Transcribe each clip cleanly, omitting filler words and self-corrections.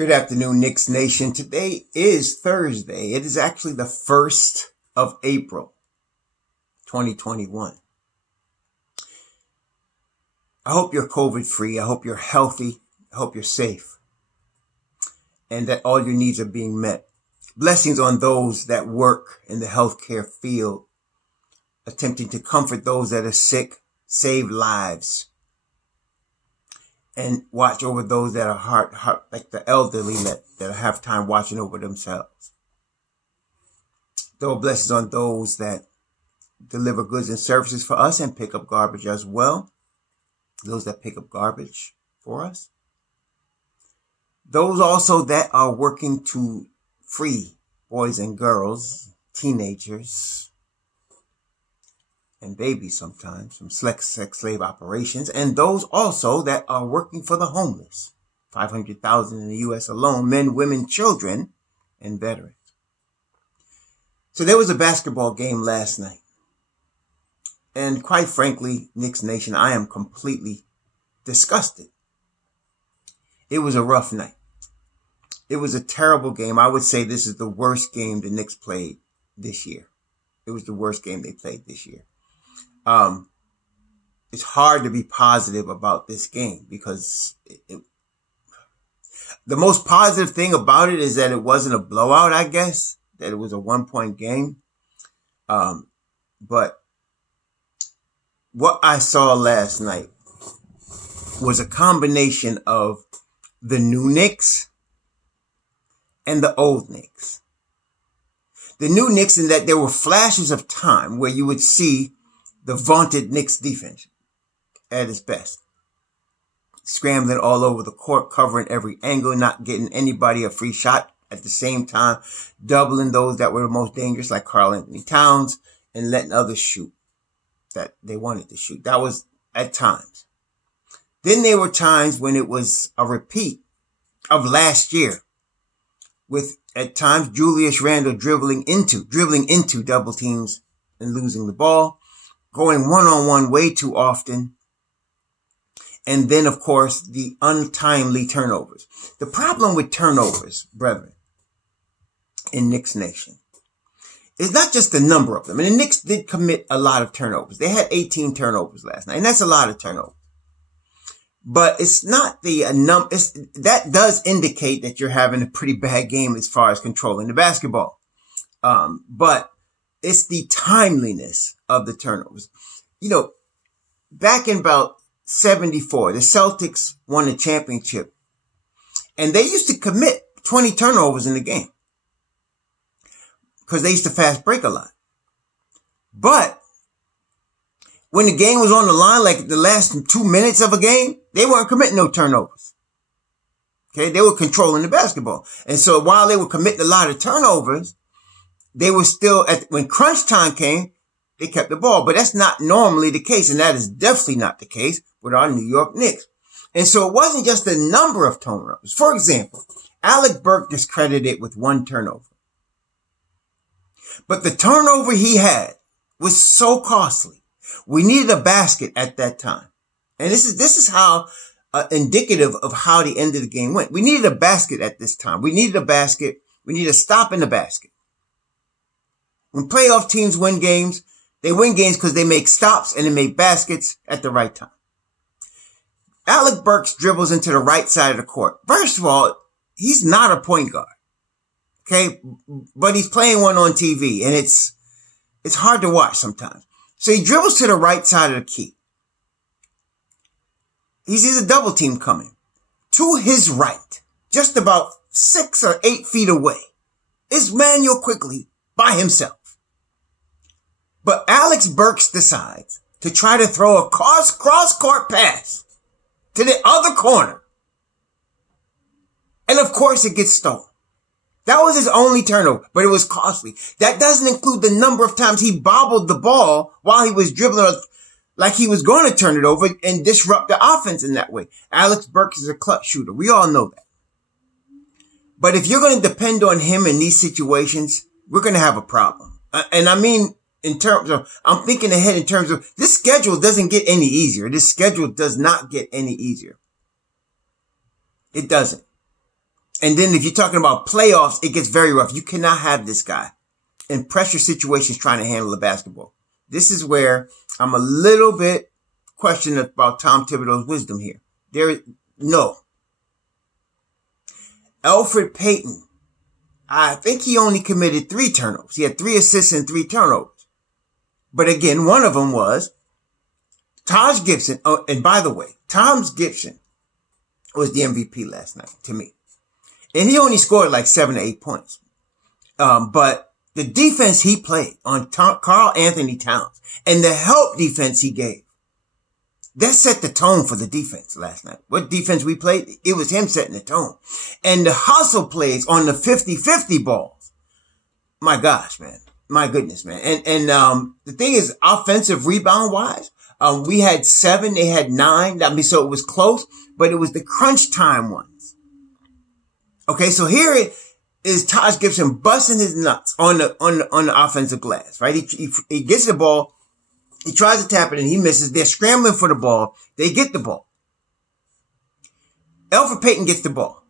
Good afternoon, Knicks Nation. Today is Thursday. It is actually the 1st of April, 2021. I hope you're COVID-free. I hope you're healthy. I hope you're safe. And that all your needs are being met. Blessings on those that work in the healthcare field, attempting to comfort those that are sick, save lives, and watch over those that are like the elderly that have time watching over themselves. There are blessings on those that deliver goods and services for us and pick up garbage as well. Those that pick up garbage for us. Those also that are working to free boys and girls, teenagers, and babies sometimes from sex slave operations, and those also that are working for the homeless, 500,000 in the U.S. alone, men, women, children, and veterans. So there was a basketball game last night. And quite frankly, Knicks Nation, I am completely disgusted. It was a rough night. It was a terrible game. I would say this is the worst game the Knicks played this year. It was the worst game they played this year. It's hard to be positive about this game because the most positive thing about it is that it wasn't a blowout, I guess, that it was a 1-point game. But what I saw last night was a combination of the new Knicks and the old Knicks. The new Knicks in that there were flashes of time where you would see the vaunted Knicks defense at its best. Scrambling all over the court, covering every angle, not getting anybody a free shot at the same time, doubling those that were the most dangerous, like Karl-Anthony Towns, and letting others shoot that they wanted to shoot. That was at times. Then there were times when it was a repeat of last year, with at times Julius Randle dribbling into double teams and losing the ball, going one-on-one way too often, and then, of course, the untimely turnovers. The problem with turnovers, brethren, in Knicks Nation, is not just the number of them. And the Knicks did commit a lot of turnovers. They had 18 turnovers last night, and that's a lot of turnovers. But it's not the number. That does indicate that you're having a pretty bad game as far as controlling the basketball. But it's the timeliness of the turnovers. You know, back in about 74, the Celtics won the championship, and they used to commit 20 turnovers in the game because they used to fast break a lot. But when the game was on the line, like the last 2 minutes of a game, they weren't committing no turnovers. Okay, they were controlling the basketball. And so while they were committing a lot of turnovers, they were still, when crunch time came, they kept the ball. But that's not normally the case, and that is definitely not the case with our New York Knicks. And so it wasn't just the number of turnovers. For example, Alec Burke discredited with 1 turnover. But the turnover he had was so costly. We needed a basket at that time. And this is how indicative of how the end of the game went. We needed a basket at this time. We needed a basket. We needed a stop in the basket. When playoff teams win games, they win games because they make stops and they make baskets at the right time. Alec Burks dribbles into the right side of the court. First of all, he's not a point guard. Okay? But he's playing one on TV, and it's hard to watch sometimes. So he dribbles to the right side of the key. He sees a double team coming. To his right, just about 6 or 8 feet away, is Manuel Quickly by himself. But Alex Burks decides to try to throw a cross-court pass to the other corner. And of course it gets stolen. That was his only turnover, but it was costly. That doesn't include the number of times he bobbled the ball while he was dribbling like he was going to turn it over and disrupt the offense in that way. Alex Burks is a clutch shooter. We all know that. But if you're going to depend on him in these situations, we're going to have a problem. And I mean, in terms of, I'm thinking ahead in terms of this schedule doesn't get any easier. This schedule does not get any easier. It doesn't. And then if you're talking about playoffs, it gets very rough. You cannot have this guy in pressure situations trying to handle the basketball. This is where I'm a little bit questioning about Tom Thibodeau's wisdom here. No. Elfrid Payton, I think he only committed 3 turnovers. He had 3 assists and 3 turnovers. But again, one of them was Taj Gibson. Oh, and by the way, Tom Gibson was the MVP last night to me. And he only scored like 7 or 8 points. But the defense he played on Karl Anthony Towns and the help defense he gave, that set the tone for the defense last night. What defense we played? It was him setting the tone. And the hustle plays on the 50-50 balls. My gosh, man. My goodness, man. And the thing is, offensive rebound wise, we had 7, they had 9. I mean, so it was close, but it was the crunch time ones. Okay, so here it is Taj Gibson busting his nuts on the offensive glass, right? He gets the ball. He tries to tap it and he misses. They're scrambling for the ball. They get the ball. Elfrid Payton gets the ball.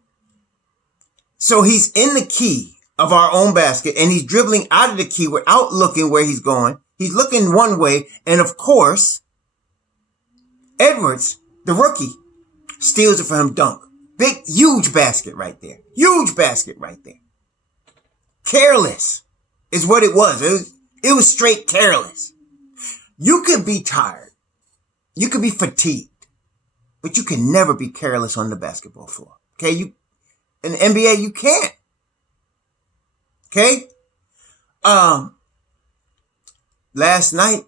So he's in the key of our own basket and he's dribbling out of the key without looking where he's going. He's looking one way. And of course, Edwards, the rookie, steals it for him, dunk. Big, huge basket right there. Huge basket right there. Careless is what it was. It was straight careless. You could be tired. You could be fatigued, but you can never be careless on the basketball floor. Okay. In the NBA, you can't. Okay. Last night,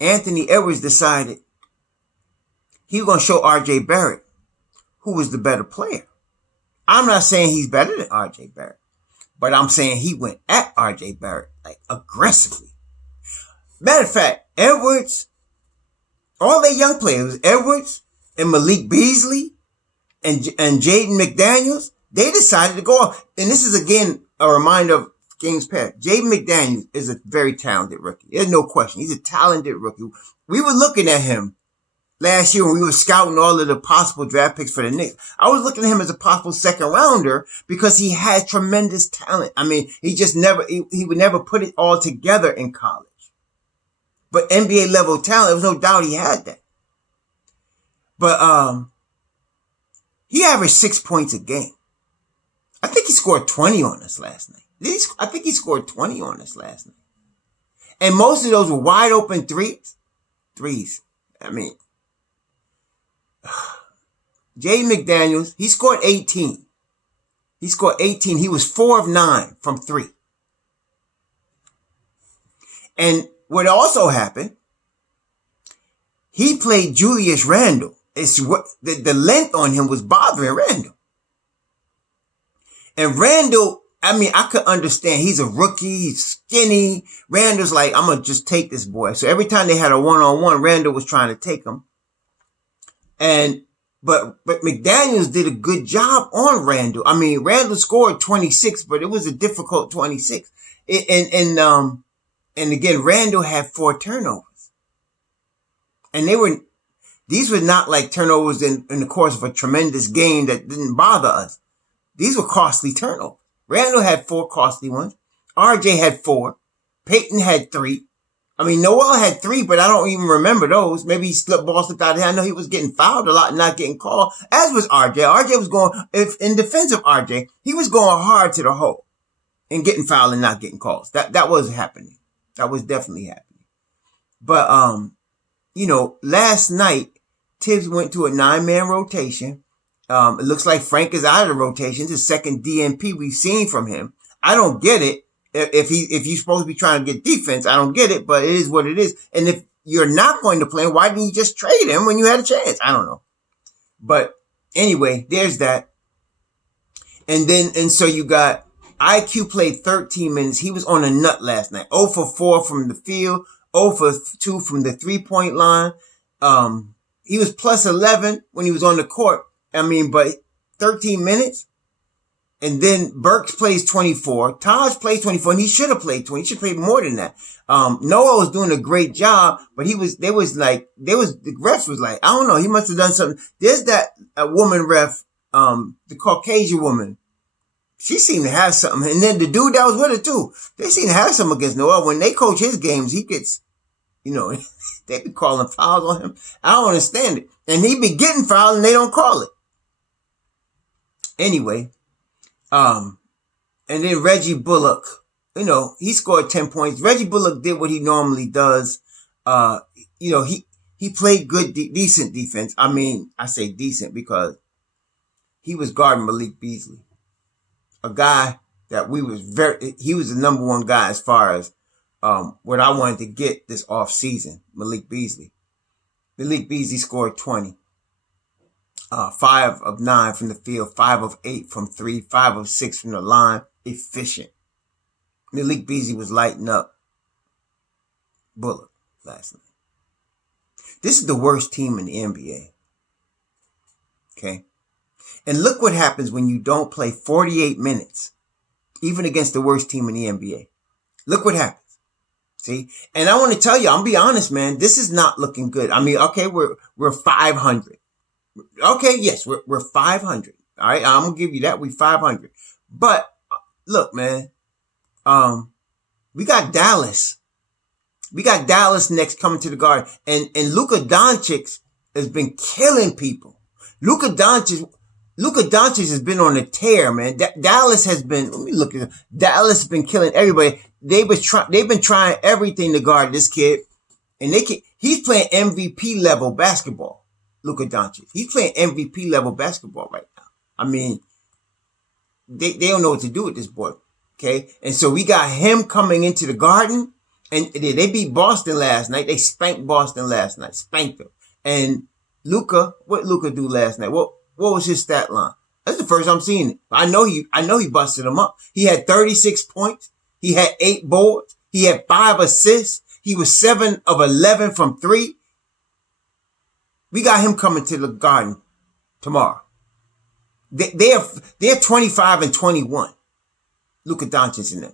Anthony Edwards decided he was going to show RJ Barrett who was the better player. I'm not saying he's better than RJ Barrett, but I'm saying he went at RJ Barrett like aggressively. Matter of fact, Edwards, all their young players, Edwards and Malik Beasley and Jaden McDaniels, they decided to go off. And this is again a reminder of games past. Jaden McDaniels is a very talented rookie. There's no question. He's a talented rookie. We were looking at him last year when we were scouting all of the possible draft picks for the Knicks. I was looking at him as a possible second rounder because he had tremendous talent. I mean, he would never put it all together in college. But NBA level talent, there was no doubt he had that. But he averaged 6 points a game. I think he scored 20 on us last night. I think he scored 20 on us last night. And most of those were wide open threes. I mean, Jaden McDaniels, he scored 18. He was 4 of 9 from 3. And what also happened, he played Julius Randle. It's what the length on him was bothering Randle. And Randle, I mean, I could understand. He's a rookie. He's skinny. Randle's like, I'm going to just take this boy. So every time they had a one-on-one, Randle was trying to take him. But McDaniels did a good job on Randle. I mean, Randle scored 26, but it was a difficult 26. And again, Randle had 4 turnovers. And these were not like turnovers in the course of a tremendous game that didn't bother us. These were costly turnovers. Randle had 4 costly ones. RJ had 4. Peyton had 3. I mean, Noel had 3, but I don't even remember those. Maybe ball slipped out of hand. I know he was getting fouled a lot and not getting called, as was RJ. RJ was going, in defense of RJ, he was going hard to the hole and getting fouled and not getting calls. That was happening. That was definitely happening. But, last night, Tibbs went to a 9-man rotation. It looks like Frank is out of the rotation. It's the second DNP we've seen from him. I don't get it. If you're supposed to be trying to get defense, I don't get it, but it is what it is. And if you're not going to play him, why didn't you just trade him when you had a chance? I don't know. But anyway, there's that. And so you got IQ played 13 minutes. He was on a nut last night. 0 for 4 from the field, 0 for 2 from the 3-point line. He was plus 11 when he was on the court. I mean, but 13 minutes. And then Burks plays 24. Taj plays 24, and he should have played 20. He should have played more than that. Noah was doing a great job, but the refs was like, I don't know, he must have done something. There's that woman ref, the Caucasian woman. she seemed to have something. And then the dude that was with her too, they seem to have something against Noel. When they coach his games, he gets, they be calling fouls on him. I don't understand it. And he be getting fouled and they don't call it. Anyway, and then Reggie Bullock, he scored 10 points. Reggie Bullock did what he normally does. He played good, decent defense. I mean, I say decent because he was guarding Malik Beasley, a guy that he was the number one guy as far as what I wanted to get this off season, Malik Beasley. Malik Beasley scored 20. 5 of 9 from the field, 5 of 8 from 3, 5 of 6 from the line. Efficient. Malik Beasley was lighting up Bullock last night. This is the worst team in the NBA. Okay? And look what happens when you don't play 48 minutes, even against the worst team in the NBA. Look what happens. See? And I want to tell you, I'm going to be honest, man, this is not looking good. I mean, okay, we're 500. Okay, yes, we're 500. All right, I'm going to give you that. We're 500. But look, man, we got Dallas. We got Dallas next coming to the Garden. And Luka Doncic has been killing people. Luka Doncic has been on a tear, man. Dallas has been, let me look at it. Dallas has been killing everybody. They've been trying everything to guard this kid. And he's playing MVP level basketball. Luka Doncic. He's playing MVP level basketball right now. I mean, they don't know what to do with this boy. Okay. And so we got him coming into the Garden, and they beat Boston last night. They spanked Boston last night. Spanked them. And what Luka do last night? What was his stat line? That's the first I'm seeing it. I know he busted him up. He had 36 points. He had 8 boards. He had 5 assists. He was 7 of 11 from 3. We got him coming to the Garden tomorrow. They're 25 and 21. Luka Doncic in them.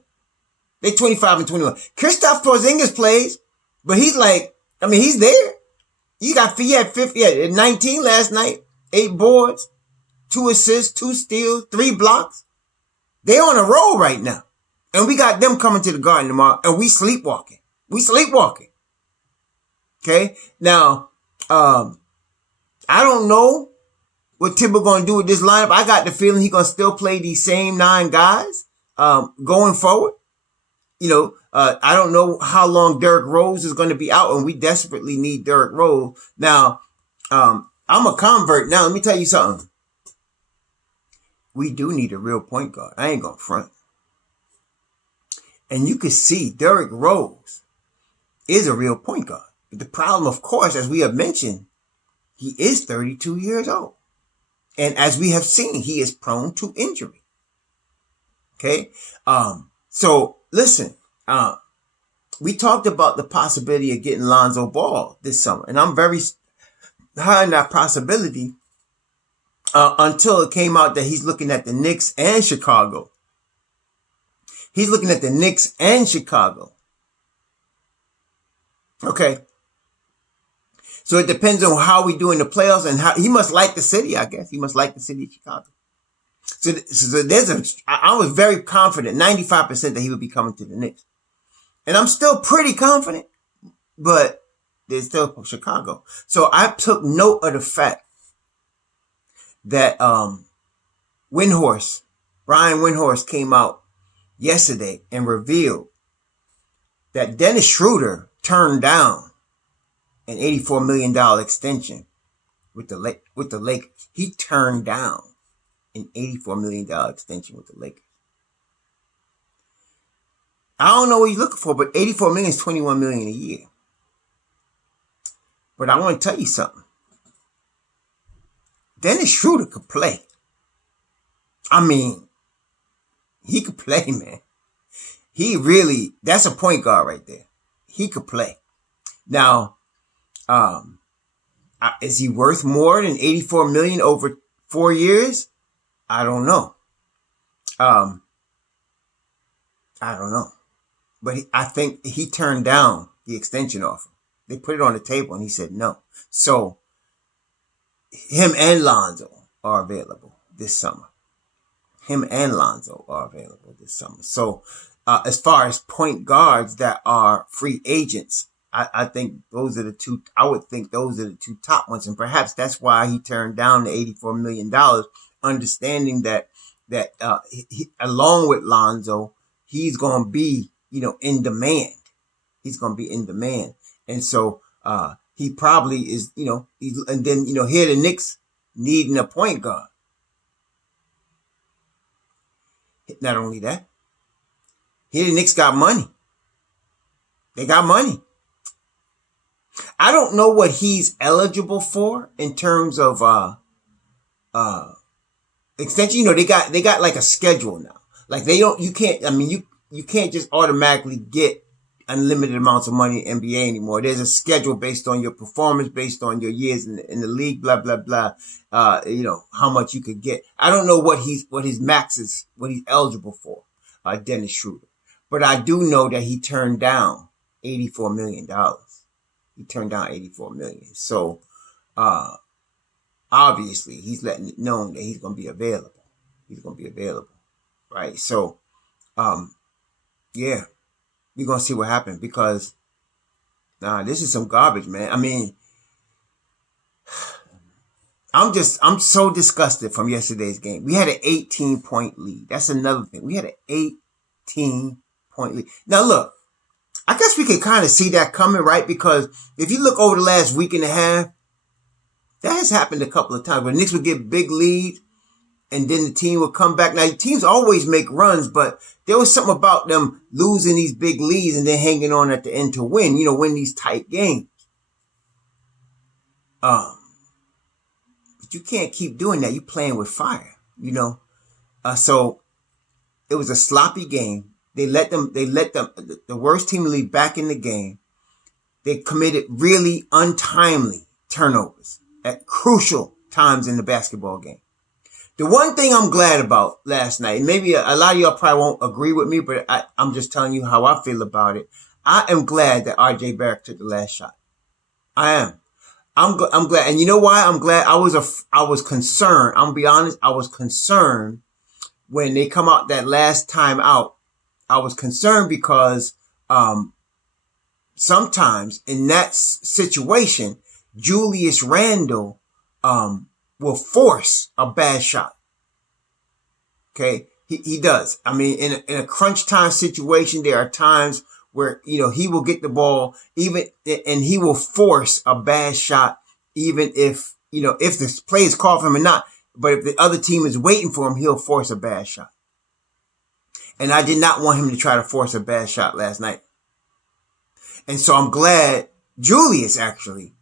They're 25 and 21. Kristaps Porzingis plays, but he's there. He had 19 last night, 8 boards, 2 assists, 2 steals, 3 blocks. They're on a roll right now. And we got them coming to the Garden tomorrow, and we sleepwalking. Okay? Now, I don't know what Thibodeau going to do with this lineup. I got the feeling he's going to still play these same 9 guys going forward. I don't know how long Derrick Rose is going to be out, and we desperately need Derrick Rose. Now, I'm a convert. Now, let me tell you something. We do need a real point guard. I ain't going to front. And you can see Derrick Rose is a real point guard. But the problem, of course, as we have mentioned, he is 32 years old. And as we have seen, he is prone to injury. Okay? So listen, we talked about the possibility of getting Lonzo Ball this summer. And I'm very high on that possibility until it came out that he's looking at the Knicks and Chicago. He's looking at the Knicks and Chicago. Okay? So it depends on how we do in the playoffs, and how he must like the city, I guess. He must like the city of Chicago. So I was very confident, 95% that he would be coming to the Knicks. And I'm still pretty confident, but there's still Chicago. So I took note of the fact that Brian Windhorst came out yesterday and revealed that Dennis Schroeder turned down an $84 million extension with the Lakers. He turned down an $84 million extension with the Lakers. I don't know what he's looking for, but $84 million is $21 million a year. But I want to tell you something. Dennis Schroeder could play. I mean, he could play, man. That's a point guard right there. He could play. Now, is he worth more than $84 million over 4 years? I don't know. I don't know. But I think he turned down the extension offer. They put it on the table and he said no. So him and Lonzo are available this summer. Him and Lonzo are available this summer. So as far as point guards that are free agents, I think those are the two. I would think those are the two top ones, and perhaps that's why he turned down the $84 million, understanding that he, along with Lonzo, he's going to be in demand. He's going to be in demand, and so he probably is. And then here the Knicks needing a point guard. Not only that, here the Knicks got money. They got money. I don't know what he's eligible for in terms of extension. They got like a schedule now. Like you can't just automatically get unlimited amounts of money in NBA anymore. There's a schedule based on your performance, based on your years in the league, blah blah blah. How much you could get. I don't know what his max is, what he's eligible for. Dennis Schroeder, but I do know that he turned down $84 million. He turned down $84 million. So, obviously, he's letting it known that he's going to be available. He's going to be available, right? So, yeah, we're going to see what happens because, this is some garbage, man. I mean, I'm so disgusted from yesterday's game. We had an 18-point lead. That's another thing. We had an 18-point lead. Now, look. I guess we can kind of see that coming, right? Because if you look over the last week and a half, that has happened a couple of times where Knicks would get big leads and then the team would come back. Now, teams always make runs, but there was something about them losing these big leads and then hanging on at the end to win, win these tight games. But you can't keep doing that. You're playing with fire, So it was a sloppy game. They let the worst team in the league back in the game. They committed really untimely turnovers at crucial times in the basketball game. The one thing I'm glad about last night, and maybe a lot of y'all probably won't agree with me, but I'm just telling you how I feel about it. I am glad that RJ Barrett took the last shot. I am. I'm glad. And you know why I'm glad? I was concerned. I'm gonna be honest. I was concerned when they come out that last time out. I was concerned because sometimes in that situation, Julius Randle will force a bad shot. Okay, he does. I mean, in a crunch time situation, there are times where he will get the ball and he will force a bad shot, even if if the play is called for him or not. But if the other team is waiting for him, he'll force a bad shot. And I did not want him to try to force a bad shot last night. And so I'm glad Julius actually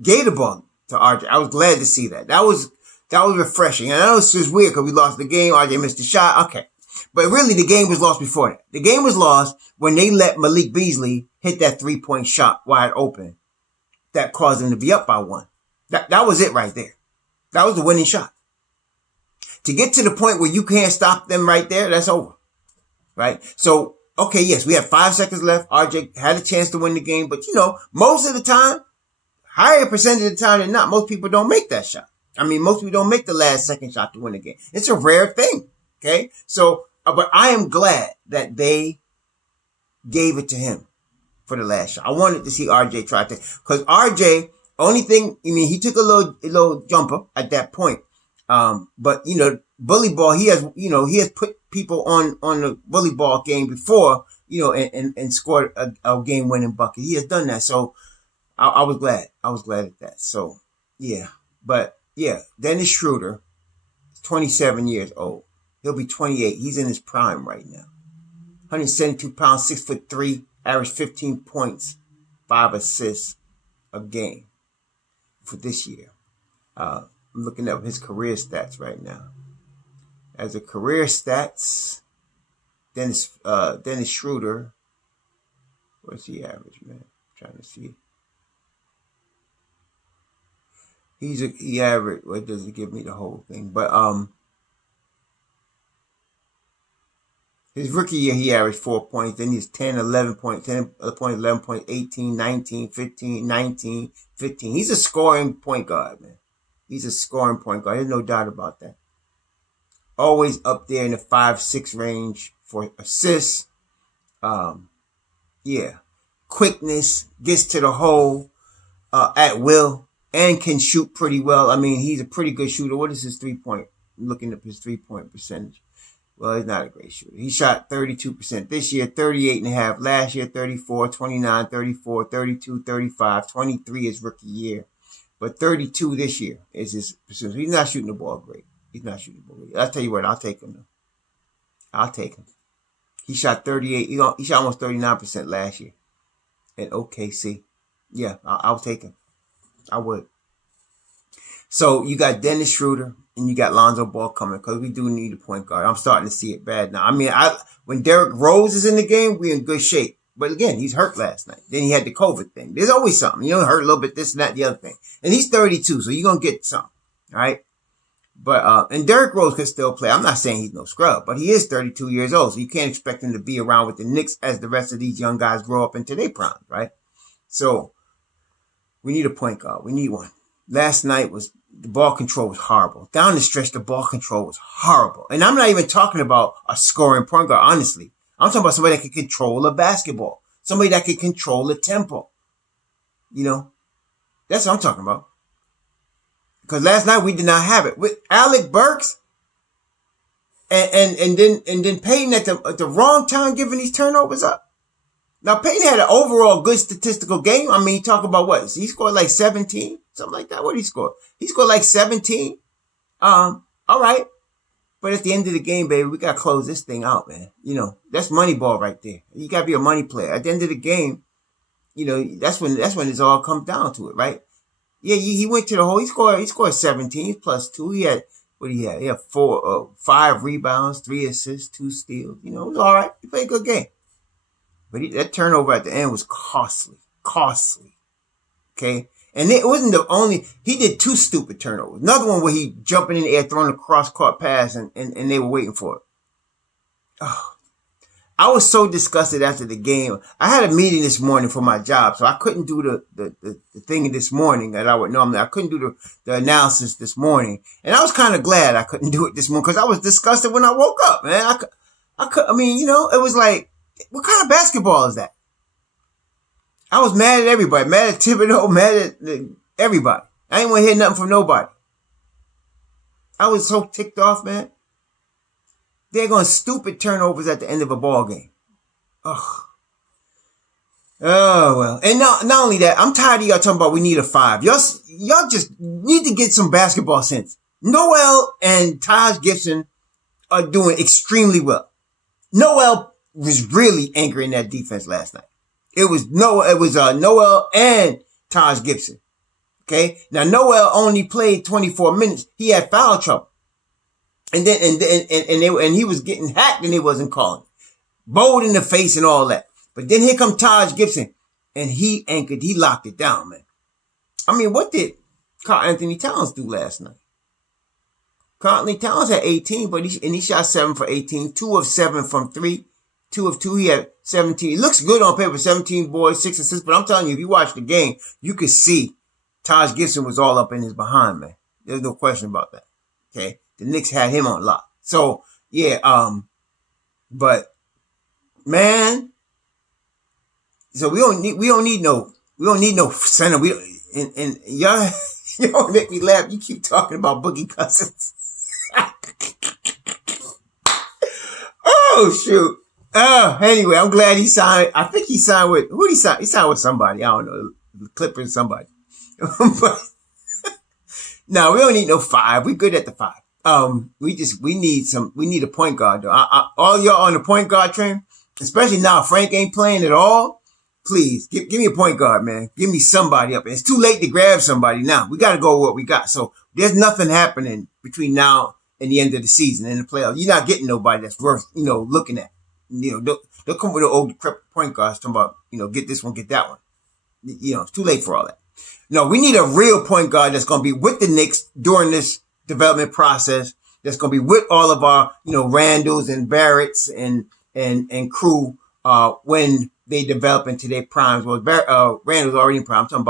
gave the ball to RJ. I was glad to see that. That was refreshing. And I know it's just weird because we lost the game. RJ missed the shot. Okay. But really, the game was lost before that. The game was lost when they let Malik Beasley hit that 3-point shot wide open that caused them to be up by 1. That was it right there. That was the winning shot. To get to the point where you can't stop them right there, that's over. Right? So, okay, yes, we have 5 seconds left. RJ had a chance to win the game, but most of the time, higher percentage of the time than not, most people don't make that shot. I mean, most people don't make the last second shot to win the game. It's a rare thing. Okay? So, but I am glad that they gave it to him for the last shot. I wanted to see RJ try to, because RJ, only thing, he took a little jumper at that point. But bully ball, he has put people on the bully ball game before, and scored a game winning bucket. He has done that. So I was glad. I was glad at that. So yeah, but yeah, Dennis Schroeder, 27 years old. He'll be 28. He's in his prime right now. 172 pounds, 6'3", average 15 points, 5 assists a game for this year. I'm looking up his career stats right now. As a career stats, Dennis Schroeder, what's he average, man? I'm trying to see. He average. What does it give me the whole thing? But his rookie year he averaged 4 points. Then he's 10, 11 point, 10 point, 11 point, 18, 19, 15, 19, 15. He's a scoring point guard, man. He's a scoring point guard. There's no doubt about that. always up there in the 5-6 range for assists. Yeah, quickness, gets to the hole at will, and can shoot pretty well. I mean, he's a pretty good shooter. What is his 3-point? Looking up his 3-point percentage. Well, he's not a great shooter. He shot 32% this year, 38.5%. Last year, 34, 29, 34, 32, 35, 23 his rookie year. But 32 this year is his percentage. He's not shooting the ball great. He's not shooting the ball great. I'll tell you what, I'll take him, though. I'll take him. He shot 38. He shot almost 39% last year at OKC. Yeah, I'll take him. I would. So you got Dennis Schroeder and you got Lonzo Ball coming because we do need a point guard. I'm starting to see it bad now. I mean, when Derrick Rose is in the game, we're in good shape. But again, he's hurt last night. Then he had the COVID thing. There's always something. Hurt a little bit, this and that, the other thing. And he's 32, so you're going to get something. All right? But and Derrick Rose can still play. I'm not saying he's no scrub, but he is 32 years old, so you can't expect him to be around with the Knicks as the rest of these young guys grow up into their prime, right? So we need a point guard. We need one. Last night the ball control was horrible. Down the stretch, the ball control was horrible. And I'm not even talking about a scoring point guard, honestly. I'm talking about somebody that can control a basketball. Somebody that can control a tempo. That's what I'm talking about. Because last night we did not have it. With Alec Burks and then Payton at the wrong time giving these turnovers up. Now, Payton had an overall good statistical game. I mean, talk about what? He scored like 17, something like that. What did he score? He scored like 17. All right. But at the end of the game, baby, we got to close this thing out, man. That's money ball right there. You got to be a money player. At the end of the game, that's when it all comes down to it, right? Yeah, he went to the hole. He scored 17 plus 2. He had, what he had? He had 5 rebounds, 3 assists, 2 steals. It was all right. He played a good game. But that turnover at the end was costly. Okay? And it wasn't the only, he did 2 stupid turnovers. Another one where he jumping in the air, throwing a cross-court pass, and they were waiting for it. Oh, I was so disgusted after the game. I had a meeting this morning for my job, so I couldn't do the thing this morning that I would normally. I couldn't do the analysis this morning. And I was kind of glad I couldn't do it this morning because I was disgusted when I woke up, man. I mean, it was like, what kind of basketball is that? I was mad at everybody. Mad at Thibodeau. Mad at everybody. I ain't want to hear nothing from nobody. I was so ticked off, man. They're going stupid turnovers at the end of a ball game. Ugh. Oh, well. And not only that, I'm tired of y'all talking about we need a 5. Y'all just need to get some basketball sense. Noel and Taj Gibson are doing extremely well. Noel was really anchoring that defense last night. It was Noel and Taj Gibson. Okay? Now, Noel only played 24 minutes. He had foul trouble. And he was getting hacked and they wasn't calling. Bowled in the face and all that. But then here come Taj Gibson and he locked it down, man. I mean, what did Karl Anthony Towns do last night? Karl Anthony Towns had 18, but he shot 7 for 18, 2 of 7 from 3, 2 of 2. He had 17. It looks good on paper, 17 boards, 6 assists. But I'm telling you, if you watch the game, you could see Taj Gibson was all up in his behind, man. There's no question about that. Okay. The Knicks had him on lock. So, yeah, but man, so we don't need no center. And y'all make me laugh. You keep talking about Boogie Cousins. Oh, shoot. Anyway, I'm glad he signed. I think he signed with, who did he sign? He signed with somebody. I don't know. The Clippers, somebody. But, no, we don't need no 5. We good at the 5. We need a point guard though. All y'all on the point guard train, especially now Frank ain't playing at all. Please give me a point guard, man. Give me somebody up. It's too late to grab somebody now. We got to go with what we got. So there's nothing happening between now and the end of the season in the playoffs. You're not getting nobody that's worth, looking at. Don't come with an old point guards talking about, get this one, get that one. It's too late for all that. No, we need a real point guard that's going to be with the Knicks during this development process, that's going to be with all of our, Randalls and Barretts and crew, when they develop into their primes. Well, Randall's already in prime. I'm talking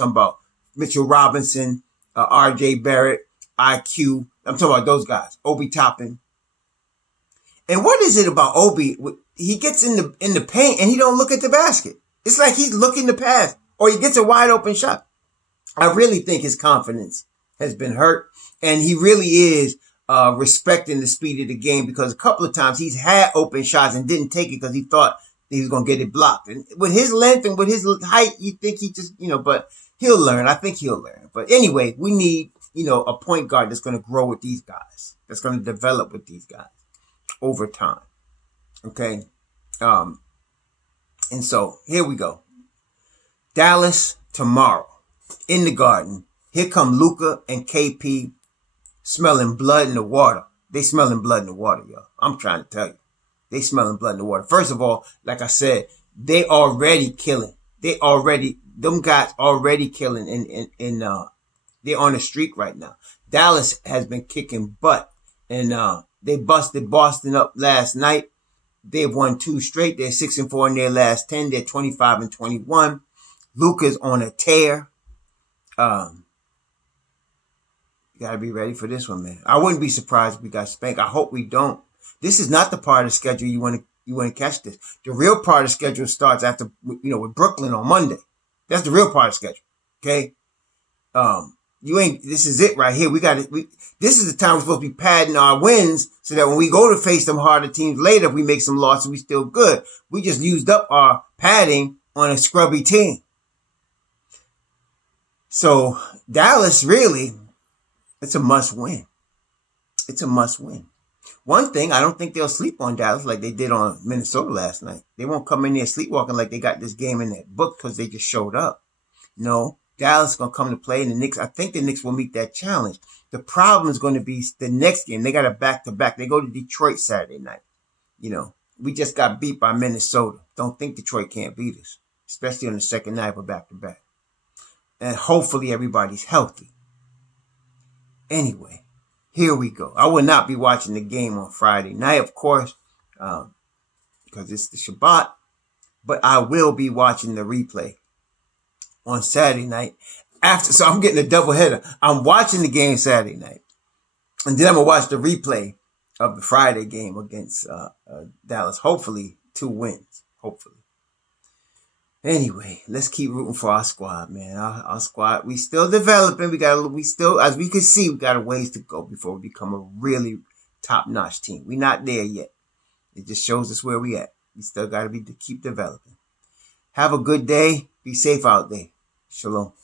about Mitchell Robinson, RJ Barrett, IQ. I'm talking about those guys. Obi Toppin. And what is it about Obi? He gets in the paint and he don't look at the basket. It's like he's looking to pass, or he gets a wide open shot. I really think his confidence has been hurt, and he really is respecting the speed of the game, because a couple of times he's had open shots and didn't take it because he thought he was going to get it blocked. And with his length and with his height, you think he just, but he'll learn. I think he'll learn. But anyway, we need, a point guard that's going to grow with these guys, that's going to develop with these guys over time. Okay. And so here we go. Dallas tomorrow in the Garden. Here come Luka and KP smelling blood in the water. They smelling blood in the water, y'all. I'm trying to tell you. They smelling blood in the water. First of all, like I said, they already killing. Them guys already killing in they're on a streak right now. Dallas has been kicking butt, and they busted Boston up last night. They've won 2 straight. They're 6-4 in their last 10. They're 25-21. Luka's on a tear. You gotta be ready for this one, man. I wouldn't be surprised if we got spanked. I hope we don't. This is not the part of the schedule you want to catch this. The real part of the schedule starts after, with Brooklyn on Monday. That's the real part of the schedule. Okay. This is it right here. This is the time we're supposed to be padding our wins so that when we go to face them harder teams later, if we make some losses, we still good. We just used up our padding on a scrubby team. So Dallas, really, it's a must win. It's a must win. One thing, I don't think they'll sleep on Dallas like they did on Minnesota last night. They won't come in there sleepwalking like they got this game in their book because they just showed up. No, Dallas is going to come to play, and the Knicks, I think the Knicks will meet that challenge. The problem is going to be the next game. They got a back-to-back. They go to Detroit Saturday night. We just got beat by Minnesota. Don't think Detroit can't beat us, especially on the second night of a back-to-back. And hopefully everybody's healthy. Anyway, here we go. I will not be watching the game on Friday night, of course, because it's the Shabbat. But I will be watching the replay on Saturday night. So I'm getting a doubleheader. I'm watching the game Saturday night, and then I'm going to watch the replay of the Friday game against Dallas. Hopefully 2 wins. Hopefully. Anyway, let's keep rooting for our squad, man. Our squad, we still developing. As we can see, we got a ways to go before we become a really top-notch team. We're not there yet. It just shows us where we at. We still got to keep developing. Have a good day. Be safe out there. Shalom.